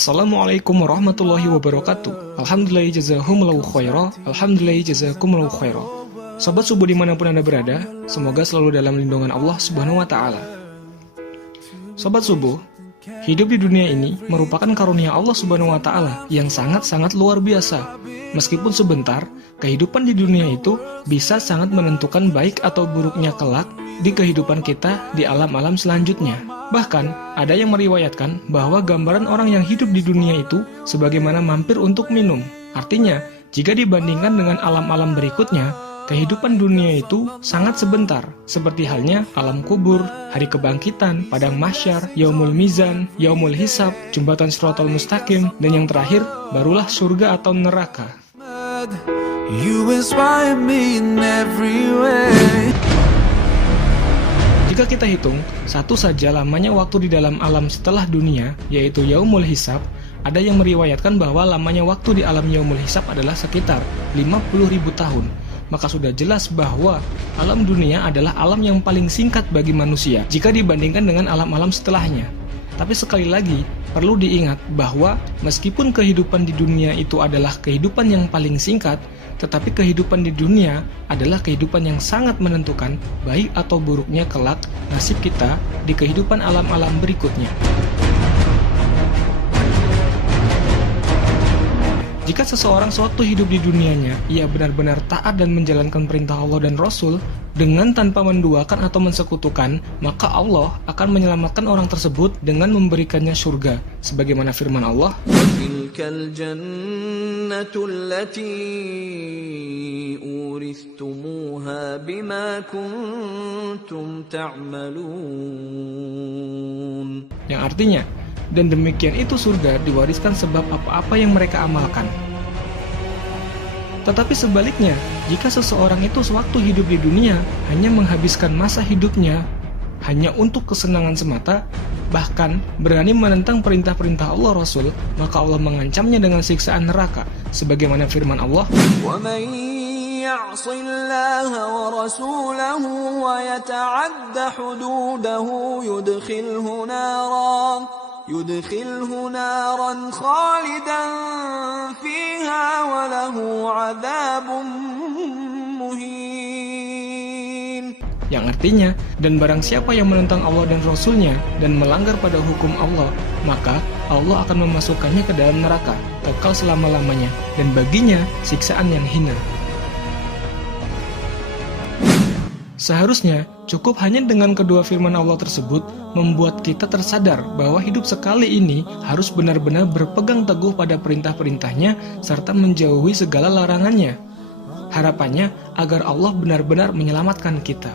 Assalamualaikum warahmatullahi wabarakatuh. Alhamdulillah jazakumullahu khairah. Alhamdulillah jazakumullahu khairah. Sobat subuh dimanapun Anda berada, semoga selalu dalam lindungan Allah Subhanahu wa Ta'ala. Sobat subuh, hidup di dunia ini merupakan karunia Allah Subhanahu wa Ta'ala yang sangat-sangat luar biasa. Meskipun sebentar, kehidupan di dunia itu bisa sangat menentukan baik atau buruknya kelak di kehidupan kita di alam-alam selanjutnya. Bahkan, ada yang meriwayatkan bahwa gambaran orang yang hidup di dunia itu sebagaimana mampir untuk minum. Artinya, jika dibandingkan dengan alam-alam berikutnya, kehidupan dunia itu sangat sebentar, seperti halnya alam kubur, hari kebangkitan, padang mahsyar, yaumul mizan, yaumul hisab, jembatan Shiratal Mustaqim, dan yang terakhir, barulah surga atau neraka. You inspire me in every way. Jika kita hitung, satu saja lamanya waktu di dalam alam setelah dunia, yaitu yaumul hisab, ada yang meriwayatkan bahwa lamanya waktu di alam yaumul hisab adalah sekitar 50.000 tahun. Maka sudah jelas bahwa alam dunia adalah alam yang paling singkat bagi manusia jika dibandingkan dengan alam-alam setelahnya. Tapi sekali lagi, perlu diingat bahwa meskipun kehidupan di dunia itu adalah kehidupan yang paling singkat, tetapi kehidupan di dunia adalah kehidupan yang sangat menentukan baik atau buruknya kelak nasib kita di kehidupan alam-alam berikutnya. Jika seseorang sewaktu hidup di dunianya, ia benar-benar taat dan menjalankan perintah Allah dan Rasul dengan tanpa menduakan atau mensekutukan, maka Allah akan menyelamatkan orang tersebut dengan memberikannya surga. Sebagaimana firman Allah, "Tilkal jannatu allati uristumuha bima kuntum ta'malun." Yang artinya, dan demikian itu surga diwariskan sebab apa-apa yang mereka amalkan. Tetapi sebaliknya, jika seseorang itu sewaktu hidup di dunia hanya menghabiskan masa hidupnya hanya untuk kesenangan semata, bahkan berani menentang perintah-perintah Allah Rasul, maka Allah mengancamnya dengan siksaan neraka, sebagaimana firman Allah, وَمَنْ يَعْصِ اللَّهَ وَرَسُولَهُ وَيَتَعَدَّ حُدُودَهُ يُدْخِلْهُ نَارًا خَالِدًا فِيهَا وَلَهُ عَذَابٌ مُهِينٌ. Yang artinya, dan barang siapa yang menentang Allah dan Rasulnya dan melanggar pada hukum Allah, maka Allah akan memasukkannya ke dalam neraka, kekal selama-lamanya, dan baginya siksaan yang hina. Seharusnya, cukup hanya dengan kedua firman Allah tersebut membuat kita tersadar bahwa hidup sekali ini harus benar-benar berpegang teguh pada perintah-perintahnya serta menjauhi segala larangannya. Harapannya agar Allah benar-benar menyelamatkan kita.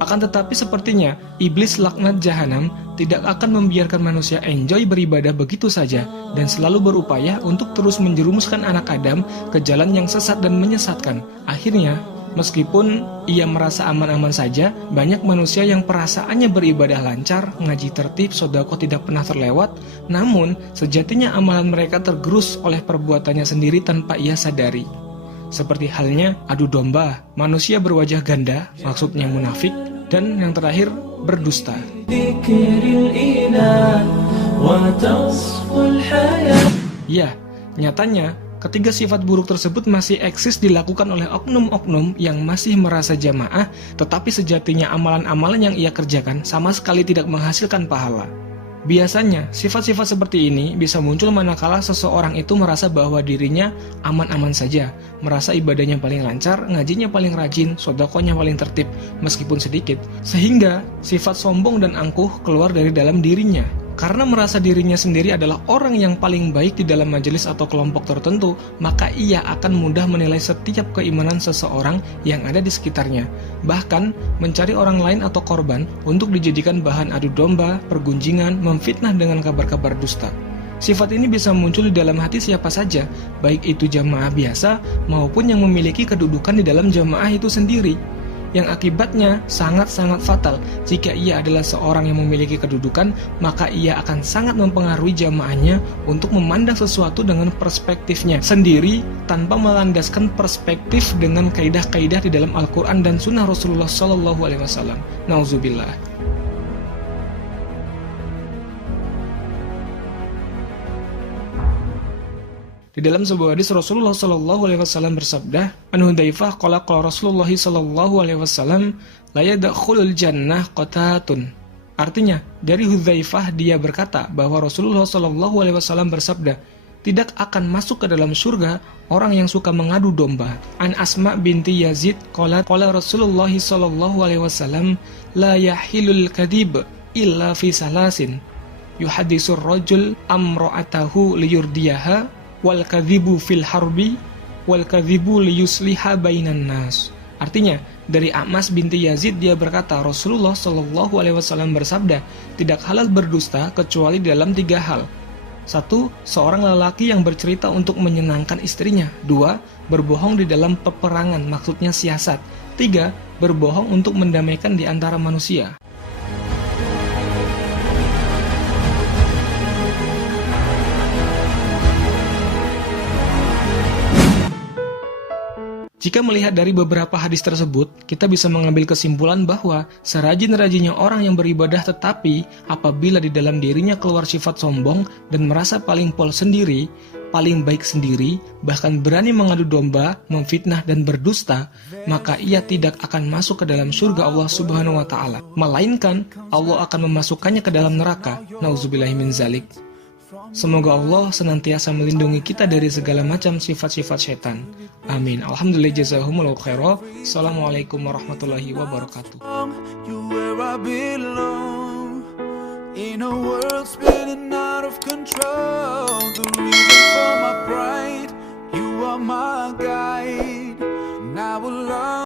Akan tetapi sepertinya, iblis laknat jahanam tidak akan membiarkan manusia enjoy beribadah begitu saja dan selalu berupaya untuk terus menjerumuskan anak Adam ke jalan yang sesat dan menyesatkan. Akhirnya, meskipun ia merasa aman-aman saja, banyak manusia yang perasaannya beribadah lancar, ngaji tertib, sedekah tidak pernah terlewat, namun sejatinya amalan mereka tergerus oleh perbuatannya sendiri tanpa ia sadari. Seperti halnya adu domba, manusia berwajah ganda, maksudnya munafik, dan yang terakhir berdusta. Ya, nyatanya ketiga sifat buruk tersebut masih eksis dilakukan oleh oknum-oknum yang masih merasa jamaah, tetapi sejatinya amalan-amalan yang ia kerjakan sama sekali tidak menghasilkan pahala. Biasanya, sifat-sifat seperti ini bisa muncul manakala seseorang itu merasa bahwa dirinya aman-aman saja, merasa ibadahnya paling lancar, ngajinya paling rajin, sedekahnya paling tertib, meskipun sedikit, sehingga sifat sombong dan angkuh keluar dari dalam dirinya. Karena merasa dirinya sendiri adalah orang yang paling baik di dalam majelis atau kelompok tertentu, maka ia akan mudah menilai setiap keimanan seseorang yang ada di sekitarnya. Bahkan, mencari orang lain atau korban untuk dijadikan bahan adu domba, pergunjingan, memfitnah dengan kabar-kabar dusta. Sifat ini bisa muncul di dalam hati siapa saja, baik itu jamaah biasa maupun yang memiliki kedudukan di dalam jamaah itu sendiri, yang akibatnya sangat-sangat fatal. Jika ia adalah seorang yang memiliki kedudukan, maka ia akan sangat mempengaruhi jamaahnya untuk memandang sesuatu dengan perspektifnya sendiri tanpa melandaskan perspektif dengan kaidah-kaidah di dalam Al-Quran dan Sunnah Rasulullah SAW. Nauzubillah. Di dalam sebuah hadis Rasulullah Shallallahu Alaihi Wasallam bersabda, "An Hudzaifah qala qala Rasulullah Shallallahu Alaihi Wasallam, la yadkhulul jannah qatatun." Artinya, dari Hudzaifah dia berkata bahwa Rasulullah Shallallahu Alaihi Wasallam bersabda, tidak akan masuk ke dalam surga orang yang suka mengadu domba. An Asma binti Yazid qala qala Rasulullah Shallallahu Alaihi Wasallam, la yahilul kadhib illa fi salasin. Yuhadisur rajul amra'atahu liyurdiyaha wal kadhibu fil harbi wal kadhibu liyusliha bainan nas. Artinya, dari Amas binti Yazid dia berkata, Rasulullah Shallallahu Alaihi Wasallam bersabda, tidak halal berdusta kecuali dalam 3 hal. 1. Seorang lelaki yang bercerita untuk menyenangkan istrinya. 2. Berbohong di dalam peperangan, maksudnya siasat. 3. Berbohong untuk mendamaikan di antara manusia. Jika melihat dari beberapa hadis tersebut, kita bisa mengambil kesimpulan bahwa serajin-rajinnya orang yang beribadah tetapi apabila di dalam dirinya keluar sifat sombong dan merasa paling pol sendiri, paling baik sendiri, bahkan berani mengadu domba, memfitnah dan berdusta, maka ia tidak akan masuk ke dalam surga Allah Subhanahu wa taala, melainkan Allah akan memasukkannya ke dalam neraka. Nauzubillahi min zalik. Semoga Allah senantiasa melindungi kita dari segala macam sifat-sifat setan. Amin. Alhamdulillah, jazakumullahu khairan. Assalamualaikum warahmatullahi wabarakatuh. In a world spinning out of control, the reason for my pride, you are my guide, and I will love